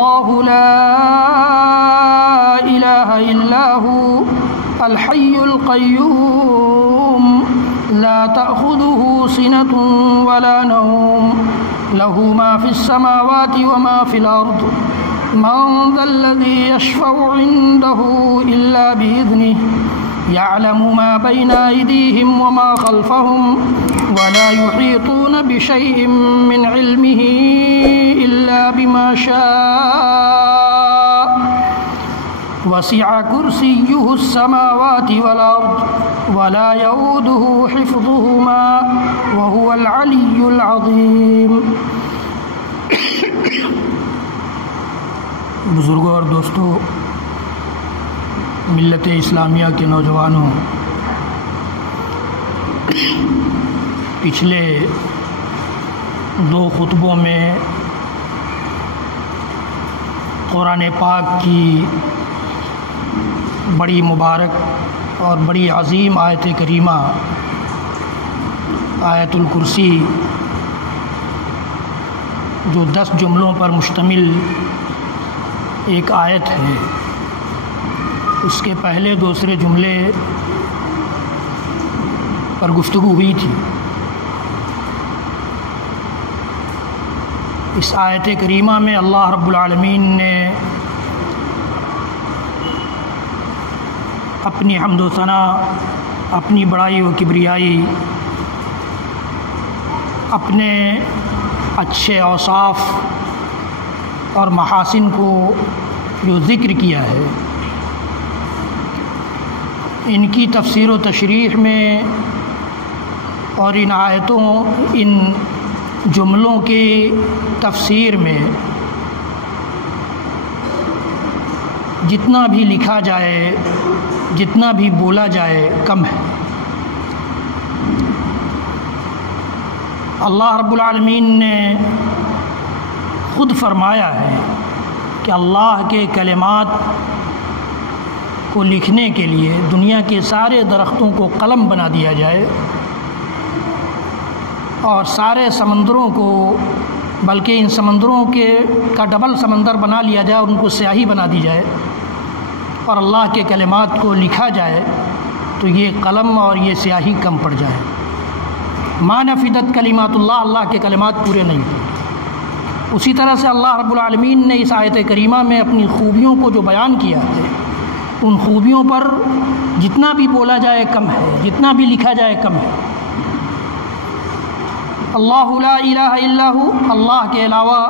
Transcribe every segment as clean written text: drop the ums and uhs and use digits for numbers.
اللہ لا الہ الا هو الحی القیوم لا تأخذه سنة ولا نوم له ما في السماوات وما في الأرض من ذا الذي يشفع عنده إلا بإذنه يعلم ما بين أيديهم وما خلفهم ولا يحيطون بشيء من علمه إلا بما شاء وسع كرسيه السماوات والأرض ولا يؤوده حفظهما وهو العلي العظيم۔ بزرگوں اور دوستوں، ملت اسلامیہ کے نوجوانوں، پچھلے 2 خطبوں میں قرآن پاک کی بڑی مبارک اور بڑی عظیم آیت کریمہ آیت الکرسی، جو 10 جملوں پر مشتمل ایک آیت ہے، اس کے پہلے دوسرے جملے پر گفتگو ہوئی تھی۔ اس آیت کریمہ میں اللہ رب العالمین نے اپنی حمد و ثنا، اپنی بڑائی و کبریائی، اپنے اچھے اوصاف اور محاسن کو جو ذکر کیا ہے، ان کی تفسیر و تشریح میں اور ان آیتوں، ان جملوں کی تفسیر میں جتنا بھی لکھا جائے، جتنا بھی بولا جائے، کم ہے۔ اللہ رب العالمین نے خود فرمایا ہے کہ اللہ کے کلمات کو لکھنے کے لیے دنیا کے سارے درختوں کو قلم بنا دیا جائے اور سارے سمندروں کو، بلکہ ان سمندروں کا ڈبل سمندر بنا لیا جائے اور ان کو سیاہی بنا دی جائے اور اللہ کے کلمات کو لکھا جائے، تو یہ قلم اور یہ سیاہی کم پڑ جائے۔ ما نفدت کلمات اللہ، اللہ کے کلمات پورے نہیں ہوتے۔ اسی طرح سے اللہ رب العالمین نے اس آیت کریمہ میں اپنی خوبیوں کو جو بیان کیا ہے، ان خوبیوں پر جتنا بھی بولا جائے کم ہے، جتنا بھی لکھا جائے کم ہے۔ اللہ لا الہ الا ہو، اللہ کے علاوہ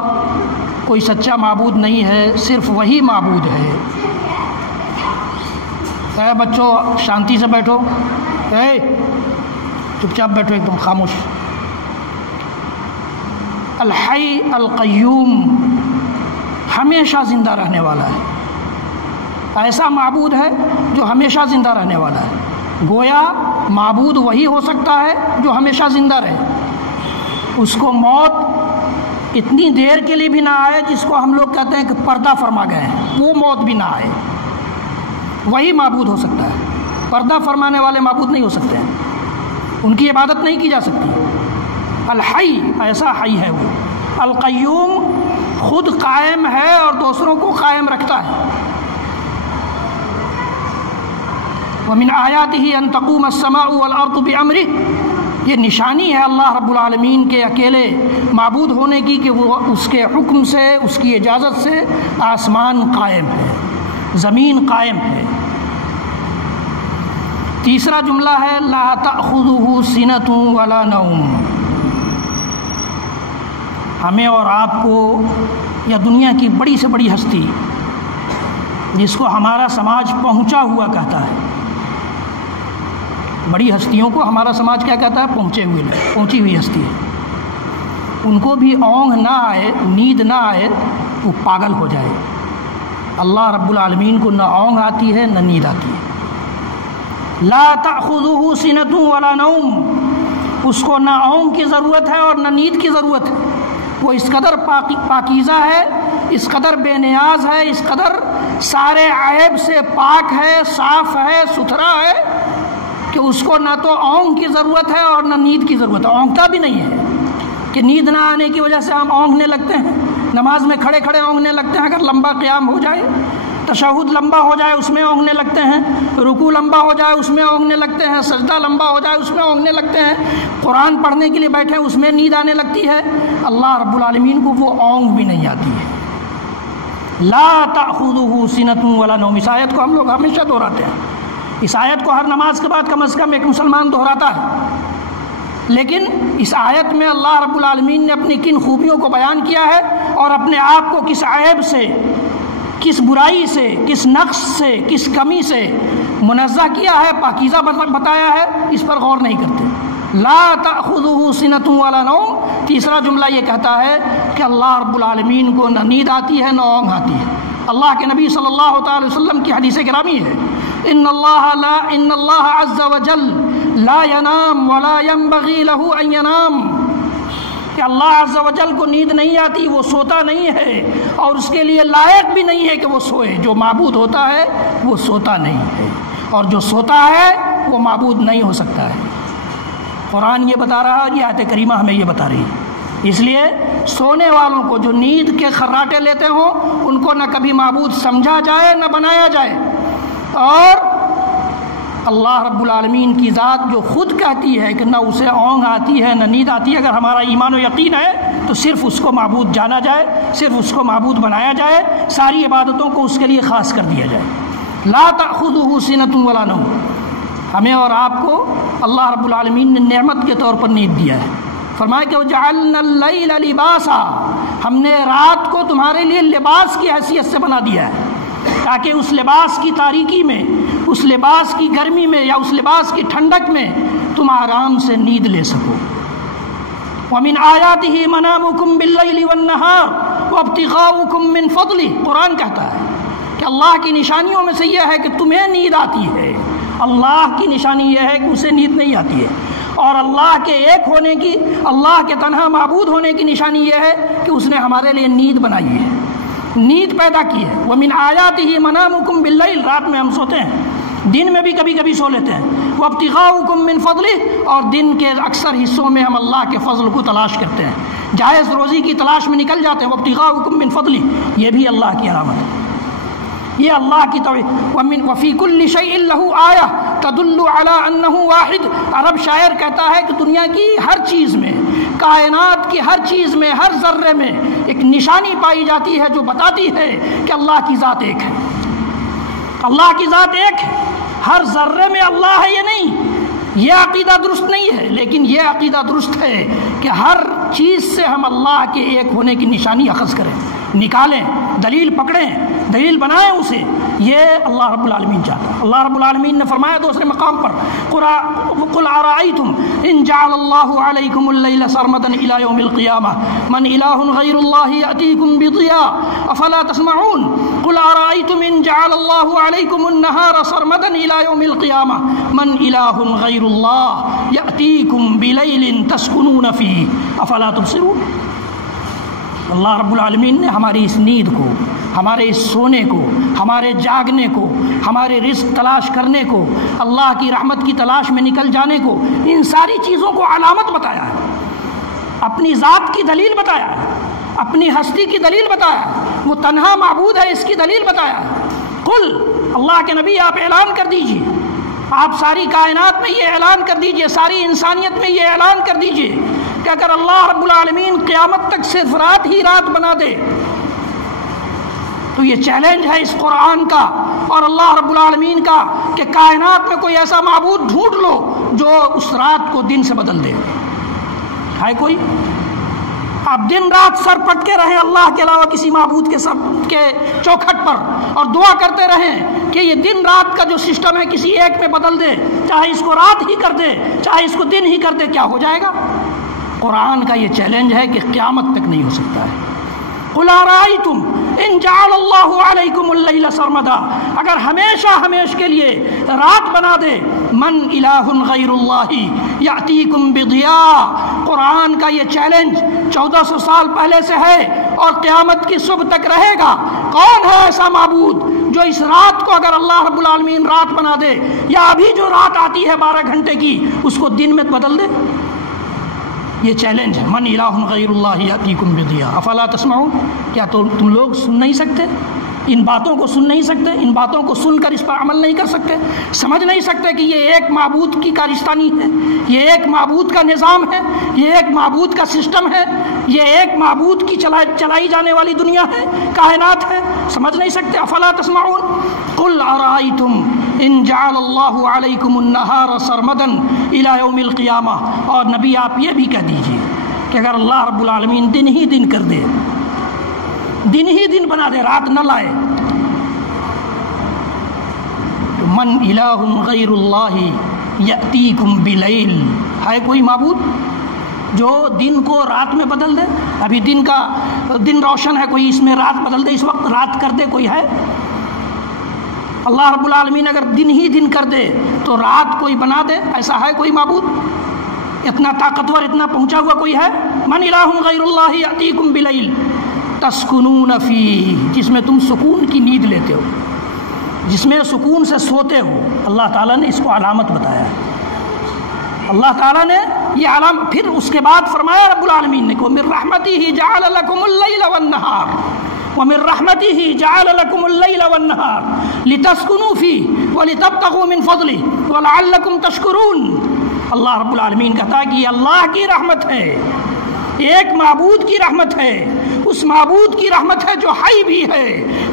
کوئی سچا معبود نہیں ہے، صرف وہی معبود ہے۔ اے بچوں شانتی سے بیٹھو، اے چپ چاپ بیٹھو، ایک دم خاموش۔ الحی القیوم، ہمیشہ زندہ رہنے والا ہے، ایسا معبود ہے جو ہمیشہ زندہ رہنے والا ہے۔ گویا معبود وہی ہو سکتا ہے جو ہمیشہ زندہ رہے، اس کو موت اتنی دیر کے لیے بھی نہ آئے جس کو ہم لوگ کہتے ہیں کہ پردہ فرما گئے ہیں، وہ موت بھی نہ آئے، وہی معبود ہو سکتا ہے۔ پردہ فرمانے والے معبود نہیں ہو سکتے ہیں، ان کی عبادت نہیں کی جا سکتی۔ الحی، ایسا حی ہے وہ۔ القیوم، خود قائم ہے اور دوسروں کو قائم رکھتا ہے۔ ومن آیاتہ ان تقوم السماء والارض بامرہ، یہ نشانی ہے اللہ رب العالمین کے اکیلے معبود ہونے کی کہ وہ اس کے حکم سے، اس کی اجازت سے آسمان قائم ہے، زمین قائم ہے۔ تیسرا جملہ ہے لا تأخذہ سنۃ ولا نوم۔ ہمیں اور آپ کو، یا دنیا کی بڑی سے بڑی ہستی جس کو ہمارا سماج پہنچا ہوا کہتا ہے، بڑی ہستیوں کو ہمارا سماج کیا کہتا ہے؟ پہنچے ہوئے، پہنچی ہوئی ہستی ہے۔ ان کو بھی اونگ نہ آئے، نیند نہ آئے، وہ پاگل ہو جائے۔ اللہ رب العالمین کو نہ اونگ آتی ہے نہ نیند آتی ہے۔ لا تأخذہ سنۃ ولا نوم، اس کو نہ اونگ کی ضرورت ہے اور نہ نیند کی ضرورت ہے۔ وہ اس قدر پاکیزہ ہے، اس قدر بے نیاز ہے، اس قدر سارے عیب سے پاک ہے، صاف ہے، ستھرا ہے کہ اس کو نہ تو اونگ کی ضرورت ہے اور نہ نیند کی ضرورت ہے۔ اونگتا بھی نہیں ہے کہ نیند نہ آنے کی وجہ سے ہم اونگنے لگتے ہیں، نماز میں کھڑے کھڑے اونگنے لگتے ہیں اگر لمبا قیام ہو جائے، تشہد لمبا ہو جائے اس میں اونگنے لگتے ہیں، رکوع لمبا ہو جائے اس میں اونگنے لگتے ہیں، سجدہ لمبا ہو جائے اس میں اونگنے لگتے ہیں، قرآن پڑھنے کے لیے بیٹھے اس میں نیند آنے لگتی ہے۔ اللہ رب العالمین کو وہ اونگ بھی نہیں آتی ہے۔ لا تأخذہ سنۃ ولا نوم، اس آیت کو ہم لوگ ہمیشہ دہراتے ہیں، اس آیت کو ہر نماز کے بعد کم از کم ایک مسلمان دہراتا ہے۔ لیکن اس آیت میں اللہ رب العالمین نے اپنی کن خوبیوں کو بیان کیا ہے اور اپنے آپ کو کس عیب سے، کس برائی سے، کس نقص سے، کس کمی سے منزہ کیا ہے، پاکیزہ بتایا ہے، اس پر غور نہیں کرتے۔ لا تأخذہ سنۃ ولا نوم، تیسرا جملہ یہ کہتا ہے کہ اللہ رب العالمین کو نہ نیند آتی ہے نہ اونگ آتی ہے۔ اللہ کے نبی صلی اللہ تعالی وسلم کی حدیث گرامی ہے، ان اللہ عز وجل لا ینام ولا ينبغی لہ ان ینام، کہ اللہ عز و جل کو نیند نہیں آتی، وہ سوتا نہیں ہے اور اس کے لیے لائق بھی نہیں ہے کہ وہ سوئے۔ جو معبود ہوتا ہے وہ سوتا نہیں ہے، اور جو سوتا ہے وہ معبود نہیں ہو سکتا ہے۔ قرآن یہ بتا رہا ہے، یہ آیت کریمہ ہمیں یہ بتا رہی ہے۔ اس لیے سونے والوں کو جو نیند کے خراٹے لیتے ہوں ان کو نہ کبھی معبود سمجھا جائے نہ بنایا جائے، اور اللہ رب العالمین کی ذات جو خود کہتی ہے کہ نہ اسے اونگ آتی ہے نہ نیند آتی ہے، اگر ہمارا ایمان و یقین ہے تو صرف اس کو معبود جانا جائے، صرف اس کو معبود بنایا جائے، ساری عبادتوں کو اس کے لیے خاص کر دیا جائے۔ لا تأخذہ سنۃ ولا نوم، ہمیں اور آپ کو اللہ رب العالمین نے نعمت کے طور پر نیند دیا ہے۔ فرمایا کہ وجعلنا اللیل لباسا، ہم نے رات کو تمہارے لیے لباس کی حیثیت سے بنا دیا ہے، تاکہ اس لباس کی تاریکی میں، اس لباس کی گرمی میں یا اس لباس کی ٹھنڈک میں تم آرام سے نیند لے سکو۔ وَمِنْ آيَاتِهِ مَنَامُكُمْ بِاللَّيْلِ وَالنَّهَارِ وَابْتِغَاؤُكُمْ مِنْ فَضْلِهِ، قرآن کہتا ہے کہ اللہ کی نشانیوں میں سے یہ ہے کہ تمہیں نیند آتی ہے۔ اللہ کی نشانی یہ ہے کہ اسے نیند نہیں آتی ہے، اور اللہ کے ایک ہونے کی، اللہ کے تنہا معبود ہونے کی نشانی یہ ہے کہ اس نے ہمارے لیے نیند بنائی ہے، نیند پیدا کی ہے۔ وَمِنْ آيَاتِهِ مَنَامُكُمْ بِاللَّيْلِ، رات میں ہم سوتے ہیں، دن میں بھی کبھی کبھی سو لیتے ہیں۔ وَابْتِغَاؤُكُمْ مِنْ فَضْلِهِ، اور دن کے اکثر حصوں میں ہم اللہ کے فضل کو تلاش کرتے ہیں، جائز روزی کی تلاش میں نکل جاتے ہیں۔ وَابْتِغَاؤُكُمْ مِنْ فَضْلِهِ، یہ بھی اللہ کی علامت ہے، یہ اللہ کی توحید۔ وَفِي كُلِّ شَيْءٍ لَهُ آیَةٌ تَدُلُّ عَلَىٰ أَنَّهُ وَاحِدٌ، عرب شاعر کہتا ہے کہ دنیا کی ہر چیز میں، کائنات کی ہر چیز میں، ہر ذرے میں ایک نشانی پائی جاتی ہے جو بتاتی ہے کہ اللہ کی ذات ایک ہے، اللہ کی ذات ایک ہے، ہر ذرے میں اللہ ہے یہ نہیں، یہ عقیدہ درست نہیں ہے، لیکن یہ عقیدہ درست ہے کہ ہر چیز سے ہم اللہ کے ایک ہونے کی نشانی اخذ کریں، نکالیں، دلیل پکڑیں، دلیل بنائیں اسے، یہ اللہ رب العالمین چاہتا ہے۔ اللہ رب العالمین نے فرمایا دوسرے مقام پر، قُلْ أَرَأَيْتُمْ إِنْ جَعَلَ اللَّهُ عَلَيْكُمُ اللَّيْلَ سَرْمَدًا إِلَى يَوْمِ الْقِيَامَةِ مَنْ إِلَٰهٌ غَيْرُ اللَّهِ يَأْتِيكُمْ بِضِيَاءٍ أَفَلَا تَسْمَعُونَ قُلْ أَرَأَيْتُمْ إِنْ جَعَلَ اللَّهُ عَلَيْكُمُ النَّهَارَ سَرْمَدًا إِلَى يَوْمِ الْقِيَامَةِ مَنْ إِلَٰهٌ غَيْرُ اللَّهِ يَأْتِيكُمْ بِلَيْلٍ تَسْكُنُونَ فِيهِ أَفَلَا تُبْصِرُونَ۔ اللہ رب العالمین نے ہماری اس نیند کو، ہمارے اس سونے کو، ہمارے جاگنے کو، ہمارے رزق تلاش کرنے کو، اللہ کی رحمت کی تلاش میں نکل جانے کو، ان ساری چیزوں کو علامت بتایا ہے، اپنی ذات کی دلیل بتایا ہے، اپنی ہستی کی دلیل بتایا ہے، وہ تنہا معبود ہے اس کی دلیل بتایا ہے۔ قل، اللہ کے نبی آپ اعلان کر دیجئے، آپ ساری کائنات میں یہ اعلان کر دیجئے، ساری انسانیت میں یہ اعلان کر دیجئے کہ اگر اللہ رب العالمین قیامت تک صرف رات ہی رات بنا دے تو یہ چیلنج ہے اس قرآن کا اور اللہ رب العالمین کا کہ کائنات میں کوئی ایسا معبود ڈھونڈ لو جو اس رات کو دن سے بدل دے۔ ہے کوئی؟ آپ دن رات سر پٹ کے رہیں اللہ کے علاوہ کسی معبود کے چوکھٹ پر اور دعا کرتے رہیں کہ یہ دن رات کا جو سسٹم ہے کسی ایک میں بدل دے، چاہے اس کو رات ہی کر دے چاہے اس کو دن ہی کر دے، کیا ہو جائے گا؟ قرآن کا یہ چیلنج ہے کہ قیامت تک نہیں ہو سکتا ہے۔ قُلْ أَرَأَيْتُمْ إِنْ جَعَلَ اللَّهُ عَلَيْكُمُ اللَّيْلَ سَرْمَدًا، اگر ہمیشہ ہمیش کے لیے رات بنا دے، من الہ غیر اللہ یأتیکم بضیاء، قرآن کا یہ چیلنج 1400 سال پہلے سے ہے اور قیامت کی صبح تک رہے گا۔ کون ہے ایسا معبود جو اس رات کو اگر اللہ رب العالمین رات بنا دے، یا ابھی جو رات آتی ہے 12 گھنٹے کی اس کو دن میں بدل دے؟ یہ چیلنج ہے، من الہ غیر اللہ یاتیکم بضیاء افلا تسمعون، کیا تم لوگ سن نہیں سکتے؟ ان باتوں کو سن نہیں سکتے؟ ان باتوں کو سن کر اس پر عمل نہیں کر سکتے؟ سمجھ نہیں سکتے کہ یہ ایک معبود کی کارستانی ہے، یہ ایک معبود کا نظام ہے، یہ ایک معبود کا سسٹم ہے، یہ ایک معبود کی چلائی جانے والی دنیا ہے، کائنات ہے؟ سمجھ نہیں سکتے؟ افلا تسمعون قل ارائیتم ان جعل اللہ علیکم النہار سرمدا الی یوم القیامہ، اور نبی آپ یہ بھی کہہ دیجئے کہ اگر اللہ رب العالمین دن ہی دن کر دے، دن ہی دن بنا دے، رات نہ لائے، من الہ غیر اللہ یأتیکم بلیل، ہے کوئی معبود جو دن کو رات میں بدل دے؟ ابھی دن روشن ہے، کوئی اس میں رات بدل دے، اس وقت رات کر دے، کوئی ہے؟ اللہ رب العالمین اگر دن ہی دن کر دے تو رات کوئی بنا دے، ایسا ہے کوئی معبود؟ اتنا طاقتور، اتنا پہنچا ہوا کوئی ہے؟ من الہ غیر اللہ یأتیکم بلیل تسکنون فیہ، جس میں تم سکون کی نیند لیتے ہو، جس میں سکون سے سوتے ہو۔ اللہ تعالیٰ نے اس کو علامت بتایا ہے، اللہ تعالیٰ نے یہ علامت، پھر اس کے بعد فرمایا رب العالمین نے کہ وَمِن رَحْمَتِهِ جَعَلَ لَكُمُ اللَّيْلَ وَالنَّهَارَ وَمِن رَحْمَتِهِ جَعَلَ لَكُمُ اللَّيْلَ وَالنَّهَارَ لِتَسْكُنُوا فِيهِ وَلِتَبْتَغُوا مِن فَضْلِهِ وَلَعَلَّكُمْ تَشْكُرُونَ۔ اللہ رب العالمین کہتا ہے کہ یہ اللہ کی رحمت ہے، ایک معبود کی رحمت ہے، اس معبود کی رحمت ہے جو حی بھی ہے،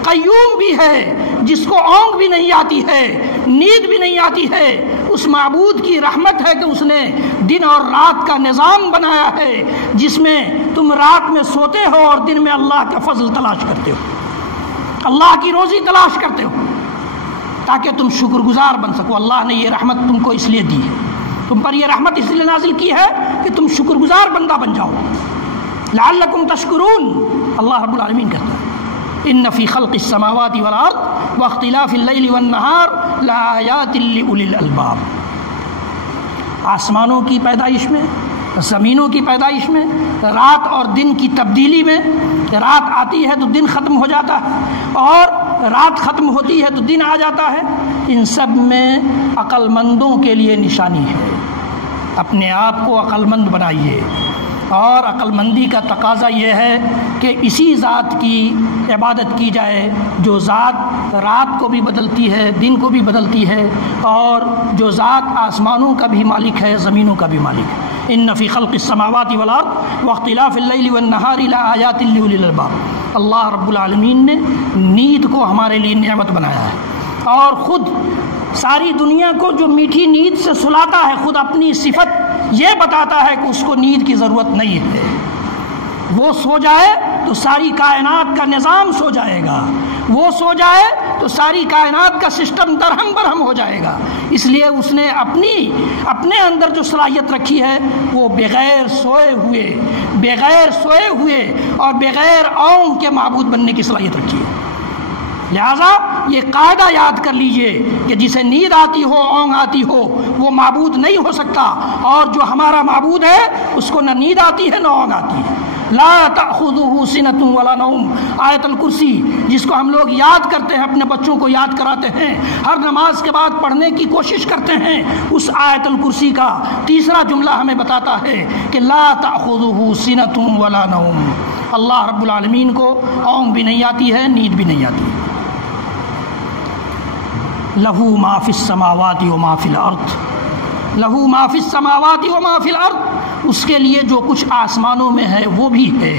قیوم بھی ہے، جس کو اونگ بھی نہیں آتی ہے، نیند بھی نہیں آتی ہے۔ اس معبود کی رحمت ہے کہ اس نے دن اور رات کا نظام بنایا ہے، جس میں تم رات میں سوتے ہو اور دن میں اللہ کا فضل تلاش کرتے ہو، اللہ کی روزی تلاش کرتے ہو، تاکہ تم شکر گزار بن سکو۔ اللہ نے یہ رحمت تم کو اس لیے دی ہے، تم پر یہ رحمت اس لیے نازل کی ہے کہ تم شکر گزار بندہ بن جاؤ، لعلکم تشکرون۔ اللہ رب العالمین کہتا ہے ان فی خلق السماوات والارض واختلاف اللیل والنہار لآیات لأولی الالباب، آسمانوں کی پیدائش میں، زمینوں کی پیدائش میں، رات اور دن کی تبدیلی میں، رات آتی ہے تو دن ختم ہو جاتا ہے اور رات ختم ہوتی ہے تو دن آ جاتا ہے، ان سب میں عقل مندوں کے لیے نشانی ہے۔ اپنے آپ کو عقل مند بنائیے، اور عقل مندی کا تقاضا یہ ہے کہ اسی ذات کی عبادت کی جائے جو ذات رات کو بھی بدلتی ہے، دن کو بھی بدلتی ہے، اور جو ذات آسمانوں کا بھی مالک ہے، زمینوں کا بھی مالک ہے۔ ان فی خلق السماوات والارض واختلاف اللیل والنہار لآیات لأولی الالباب۔ اللہ رب العالمین نے نیند کو ہمارے لیے نعمت بنایا ہے، اور خود ساری دنیا کو جو میٹھی نیند سے سلاتا ہے، خود اپنی صفت یہ بتاتا ہے کہ اس کو نیند کی ضرورت نہیں ہے، وہ سو جائے تو ساری کائنات کا نظام سو جائے گا، وہ سو جائے تو ساری کائنات کا سسٹم درہم برہم ہو جائے گا۔ اس لیے اس نے اپنے اندر جو صلاحیت رکھی ہے وہ بغیر سوئے ہوئے اور بغیر اونگ کے معبود بننے کی صلاحیت رکھی ہے۔ لہذا یہ قاعدہ یاد کر لیجئے کہ جسے نیند آتی ہو، اونگ آتی ہو، وہ معبود نہیں ہو سکتا، اور جو ہمارا معبود ہے اس کو نہ نیند آتی ہے نہ اونگ آتی ہے۔ لا تأخذہ سنۃ ولا نوم، آیت الکرسی جس کو ہم لوگ یاد کرتے ہیں، اپنے بچوں کو یاد کراتے ہیں، ہر نماز کے بعد پڑھنے کی کوشش کرتے ہیں، اس آیت الکرسی کا تیسرا جملہ ہمیں بتاتا ہے کہ لا تأخذہ سنۃ ولا نوم، اللہ رب العالمین کو اونگ بھی نہیں آتی ہے، نیند بھی نہیں آتی ہے۔ لہو ما فی السماوات وما فی الارض، لہو ما فی السماوات وما فی الارض، اس کے لیے جو کچھ آسمانوں میں ہے وہ بھی ہے،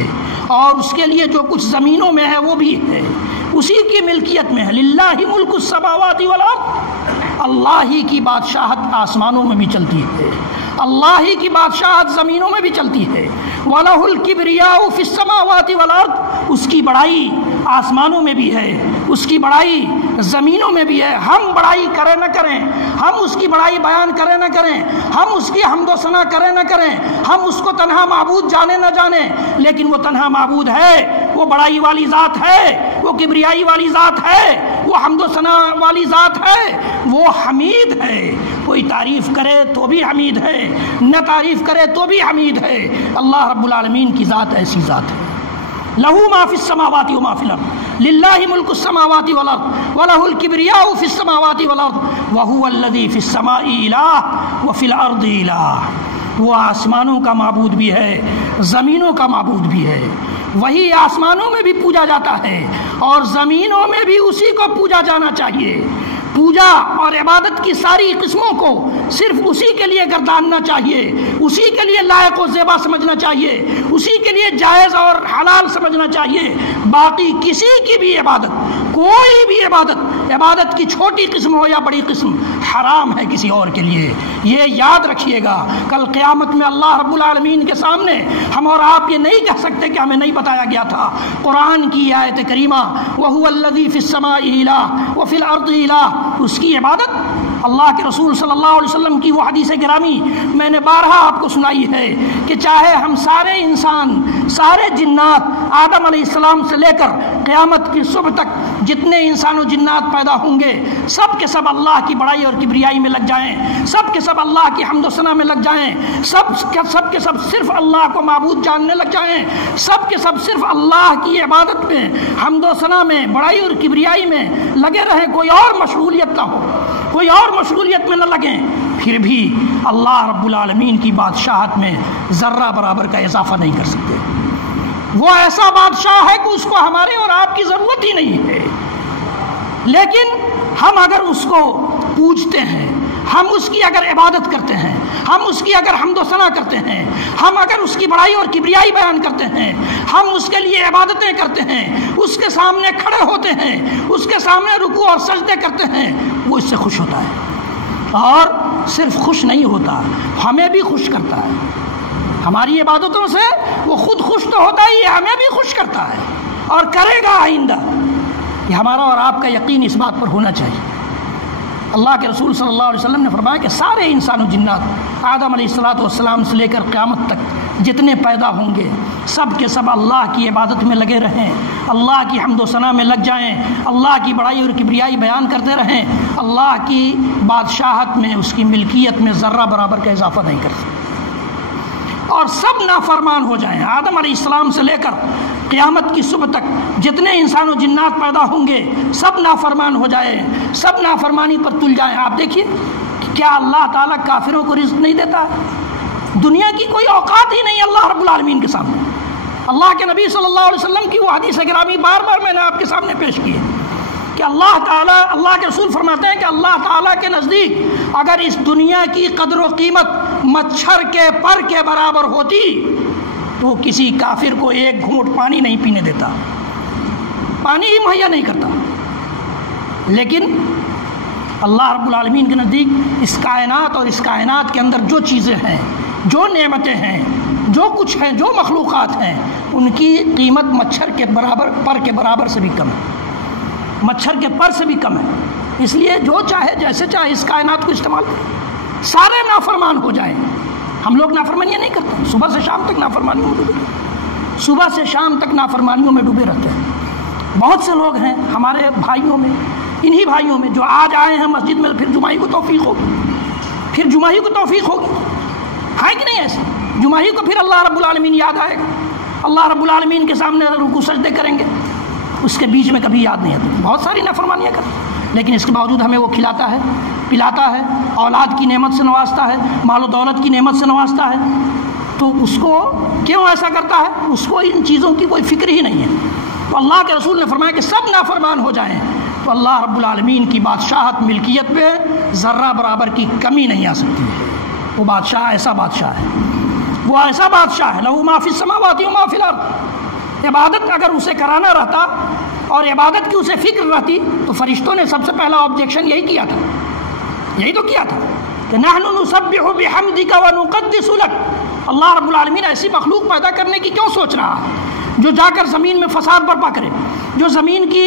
اور اس کے لیے جو کچھ زمینوں میں ہے وہ بھی ہے، اسی کی ملکیت میں ہے۔ للہ ملک السماوات والارض، اللہ ہی کی بادشاہت آسمانوں میں بھی چلتی ہے، اللہ ہی کی بادشاہت زمینوں میں بھی چلتی ہے۔ وَلَهُ الْكِبْرِيَاءُ فِي السَّمَاوَاتِ وَالْأَرْضِ، اس کی بڑائی آسمانوں میں بھی ہے، اس کی بڑائی زمینوں میں بھی ہے۔ ہم بڑائی کریں نہ کریں، ہم اس کی بڑائی بیان کریں نہ کریں، ہم اس کی حمد و ثنا کریں نہ کریں، ہم اس کو تنہا معبود جانے نہ جانیں، لیکن وہ تنہا معبود ہے، وہ بڑائی والی ذات ہے، وہ کبریائی والی ذات ہے، وہ حمد و ثنا والی ذات ہے، وہ حمید ہے۔ کوئی تعریف کرے تو بھی حمید ہے، نہ تعریف کرے تو بھی حمید ہے۔ اللہ رب العالمین کی ذات ایسی ذات ہے۔ لہو ما فی السماوات وما فی الارض، للہ ملک السماوات والارض ولہ الکبریاء فی السماوات والارض وہو الذی فی السماء الہ وفی الارض الہ۔ وہ آسمانوں کا معبود بھی ہے، زمینوں کا معبود بھی ہے۔ وہی آسمانوں میں بھی پوجا جاتا ہے اور زمینوں میں بھی اسی کو پوجا جانا چاہیے۔ پوجا اور عبادت کی ساری قسموں کو صرف اسی کے لیے گرداننا چاہیے، اسی کے لیے لائق و زیبا سمجھنا چاہیے، اسی کے لیے جائز اور حلال سمجھنا چاہیے۔ باقی کسی کی بھی عبادت، کوئی بھی عبادت کی چھوٹی قسم ہو یا بڑی قسم، حرام ہے کسی اور کے لیے۔ یہ یاد رکھیے گا، کل قیامت میں اللہ رب العالمین کے سامنے ہم اور آپ یہ نہیں کہہ سکتے کہ ہمیں نہیں بتایا گیا تھا۔ قرآن کی آیت کریمہ وَهُوَ الَّذِي فِي السَّمَاءِ إِلَٰهٌ وَفِي الْأَرْضِ إِلَٰهٌ، اس کی عبادت اللہ کے رسول صلی اللہ علیہ وسلم کی وہ حدیث گرامی میں نے بارہا آپ کو سنائی ہے کہ چاہے ہم سارے انسان، سارے جنات، آدم علیہ السلام سے لے کر قیامت کی صبح تک جتنے انسان و جنات پیدا ہوں گے، سب کے سب اللہ کی بڑائی اور کبریائی میں لگ جائیں، سب کے سب اللہ کی حمد و ثنا میں لگ جائیں، سب کے سب صرف اللہ کو معبود جاننے لگ جائیں، سب کے سب صرف اللہ کی عبادت میں، حمد و ثنا میں، بڑائی اور کبریائی میں لگے رہیں، کوئی اور مشغولیت نہ ہو، کوئی اور مشغولیت میں نہ لگیں، پھر بھی اللہ رب العالمین کی بادشاہت میں ذرہ برابر کا اضافہ نہیں کر سکتے۔ وہ ایسا بادشاہ ہے کہ اس کو ہمارے اور آپ کی ضرورت ہی نہیں ہے، لیکن ہم اگر اس کو پوجتے ہیں، ہم اس کی اگر عبادت کرتے ہیں، ہم اس کی اگر حمد و ثنا کرتے ہیں، ہم اگر اس کی بڑائی اور کبریائی بیان کرتے ہیں، ہم اس کے لیے عبادتیں کرتے ہیں، اس کے سامنے کھڑے ہوتے ہیں، اس کے سامنے رکوع اور سجدے کرتے ہیں، وہ اس سے خوش ہوتا ہے۔ اور صرف خوش نہیں ہوتا، ہمیں بھی خوش کرتا ہے۔ ہماری عبادتوں سے وہ خود خوش تو ہوتا ہی ہے، ہمیں بھی خوش کرتا ہے اور کرے گا آئندہ۔ یہ ہمارا اور آپ کا یقین اس بات پر ہونا چاہیے۔ اللہ کے رسول صلی اللہ علیہ وسلم نے فرمایا کہ سارے انسان و جنات آدم علیہ السلام سے لے کر قیامت تک جتنے پیدا ہوں گے، سب کے سب اللہ کی عبادت میں لگے رہیں، اللہ کی حمد و ثنا میں لگ جائیں، اللہ کی بڑائی اور کبریائی بیان کرتے رہیں، اللہ کی بادشاہت میں، اس کی ملکیت میں ذرہ برابر کا اضافہ نہیں کر سکتے، اور سب نافرمان ہو جائیں۔ آدم علیہ السلام سے لے کر قیامت کی صبح تک جتنے انسان و جنات پیدا ہوں گے، سب نافرمان ہو جائیں، سب نافرمانی پر تل جائیں۔ آپ دیکھیے کہ کیا اللہ تعالیٰ کافروں کو رزق نہیں دیتا ہے؟ دنیا کی کوئی اوقات ہی نہیں اللہ رب العالمین کے سامنے۔ اللہ کے نبی صلی اللہ علیہ وسلم کی وہ حدیث گرامی بار بار میں نے آپ کے سامنے پیش کی ہے کہ اللہ تعالیٰ، اللہ کے رسول فرماتے ہیں کہ اللہ تعالیٰ کے نزدیک اگر اس دنیا کی قدر و قیمت مچھر کے پر کے برابر ہوتی تو کسی کافر کو ایک گھونٹ پانی نہیں پینے دیتا، پانی ہی مہیا نہیں کرتا۔ لیکن اللہ رب العالمین کے نزدیک اس کائنات اور اس کائنات کے اندر جو چیزیں ہیں، جو نعمتیں ہیں، جو کچھ ہیں، جو مخلوقات ہیں، ان کی قیمت مچھر کے برابر، پر کے برابر سے بھی کم ہے، مچھر کے پر سے بھی کم ہے۔ اس لیے جو چاہے جیسے چاہے اس کائنات کو استعمال کریں، سارے نافرمان ہو جائیں۔ ہم لوگ نافرمانیاں نہیں کرتے، صبح سے شام تک نافرمانیوں میں ڈوبے رہتے ہیں، صبح سے شام تک نافرمانیوں میں ڈوبے رہتے ہیں۔ بہت سے لوگ ہیں ہمارے بھائیوں میں، انہی بھائیوں میں جو آج آئے ہیں مسجد میں، پھر جمعہ کو توفیق ہوگی، پھر جمعہ کو توفیق ہوگی، ہے کہ نہیں ایسے؟ جمعہ کو پھر اللہ رب العالمین یاد آئے گا، اللہ رب العالمین کے سامنے رکوع سجدے کریں گے، اس کے بیچ میں کبھی یاد نہیں آتی۔ بہت ساری نافرمانیاں کرتے ہیں، لیکن اس کے باوجود ہمیں وہ کھلاتا ہے، پلاتا ہے، اولاد کی نعمت سے نوازتا ہے، مال و دولت کی نعمت سے نوازتا ہے، تو اس کو کیوں ایسا کرتا ہے؟ اس کو ان چیزوں کی کوئی فکر ہی نہیں ہے۔ تو اللہ کے رسول نے فرمایا کہ سب نافرمان ہو جائیں تو اللہ رب العالمین کی بادشاہت، ملکیت پہ ذرہ برابر کی کمی نہیں آ سکتی۔ وہ بادشاہ ایسا بادشاہ ہے، وہ ایسا بادشاہ ہے، لہو ما فی السماوات و ما فی الارض۔ عبادت اگر اسے کرانا رہتا اور عبادت کی اسے فکر رہتی تو فرشتوں نے سب سے پہلا آبجیکشن یہی کیا تھا، یہی تو کیا تھا کہ نحن نسبح بحمدک ونقدس لک۔ اللہ رب العالمین ایسی مخلوق پیدا کرنے کی کیوں سوچ رہا ہے جو جا کر زمین میں فساد برپا کرے، جو زمین کے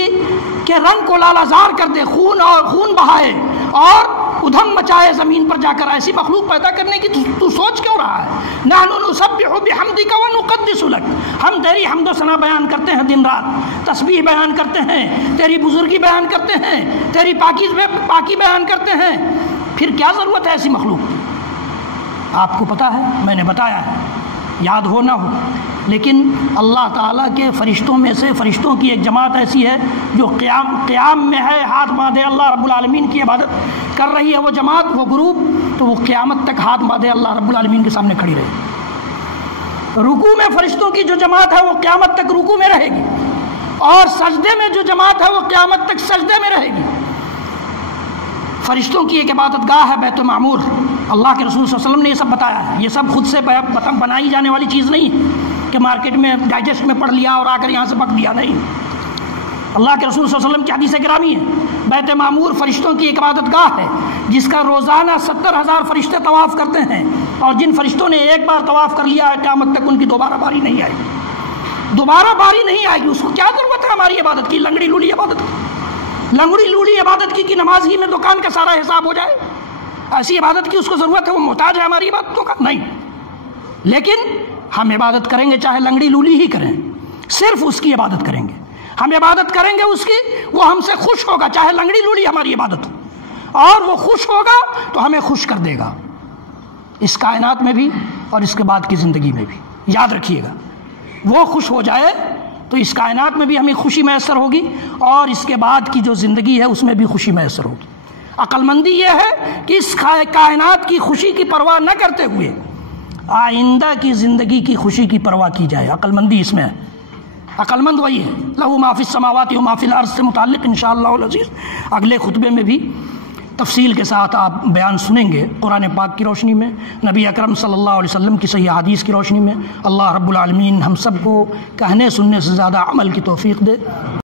رنگ کو لالازار کر دے، خون بہائے اور ادھم مچائے زمین پر جا کر؟ ایسی مخلوق پیدا کرنے کی تو سوچ کیوں رہا ہے؟ نحن نسبح بحمدک ونقدس لک، ہم تیری حمد و ثنا بیان کرتے ہیں، دن رات تسبیح بیان کرتے ہیں، تیری بزرگی بیان کرتے ہیں، تیری پاکی بیان کرتے ہیں، پھر کیا ضرورت ہے ایسی مخلوق؟ آپ کو پتا ہے، میں نے بتایا ہے، یاد ہو نہ ہو، لیکن اللہ تعالیٰ کے فرشتوں میں سے فرشتوں کی ایک جماعت ایسی ہے جو قیام میں ہے، ہاتھ باندھے اللہ رب العالمین کی عبادت کر رہی ہے وہ جماعت، وہ گروپ، تو وہ قیامت تک ہاتھ باندھے اللہ رب العالمین کے سامنے کھڑی رہے۔ رکوع میں فرشتوں کی جو جماعت ہے وہ قیامت تک رکوع میں رہے گی، اور سجدے میں جو جماعت ہے وہ قیامت تک سجدے میں رہے گی۔ فرشتوں کی ایک عبادت گاہ ہے بیت معمور، اللہ کے رسول صلی اللہ علیہ وسلم نے یہ سب بتایا ہے۔ یہ سب خود سے بنائی جانے والی چیز نہیں ہے کہ مارکیٹ میں ڈائجسٹ میں پڑھ لیا اور آ کر یہاں سے پک دیا، نہیں۔ اللہ کے رسول صلی اللہ علیہ وسلم کی حدیث گرامی ہے، بیت معمور فرشتوں کی ایک عبادت گاہ ہے جس کا روزانہ 70,000 فرشتے طواف کرتے ہیں، اور جن فرشتوں نے ایک بار طواف کر لیا ہے قیامت تک ان کی دوبارہ باری نہیں آئے گی، دوبارہ باری نہیں آئے گی۔ اس کو کیا ضرورت ہے ہماری عبادت کی، لنگڑی لوڑی عبادت کی؟ لنگڑی لوڑی عبادت کی کہ نماز ہی میں دکان کا سارا حساب ہو جائے؟ ایسی عبادت کی اس کو ضرورت ہے؟ وہ محتاج ہے ہماری عبادتوں کا؟ نہیں۔ لیکن ہم عبادت کریں گے چاہے لنگڑی لولی ہی کریں، صرف اس کی عبادت کریں گے، ہم عبادت کریں گے اس کی، وہ ہم سے خوش ہوگا، چاہے لنگڑی لولی ہماری عبادت ہو، اور وہ خوش ہوگا تو ہمیں خوش کر دے گا، اس کائنات میں بھی اور اس کے بعد کی زندگی میں بھی۔ یاد رکھیے گا، وہ خوش ہو جائے تو اس کائنات میں بھی ہمیں خوشی میسر ہوگی، اور اس کے بعد کی جو زندگی ہے اس میں بھی خوشی میسر ہوگی۔ عقل مندی یہ ہے کہ اس کائنات کی خوشی کی پرواہ نہ کرتے ہوئے آئندہ کی زندگی کی خوشی کی پرواہ کی جائے، عقل مندی اس میں ہے۔ عقل مند وہی ہے، لہو ما فی السماوات و ما فی الارض سے متعلق انشاءاللہ العزیز اگلے خطبے میں بھی تفصیل کے ساتھ آپ بیان سنیں گے، قرآن پاک کی روشنی میں، نبی اکرم صلی اللہ علیہ وسلم کی صحیح حدیث کی روشنی میں۔ اللہ رب العالمین ہم سب کو کہنے سننے سے زیادہ عمل کی توفیق دے۔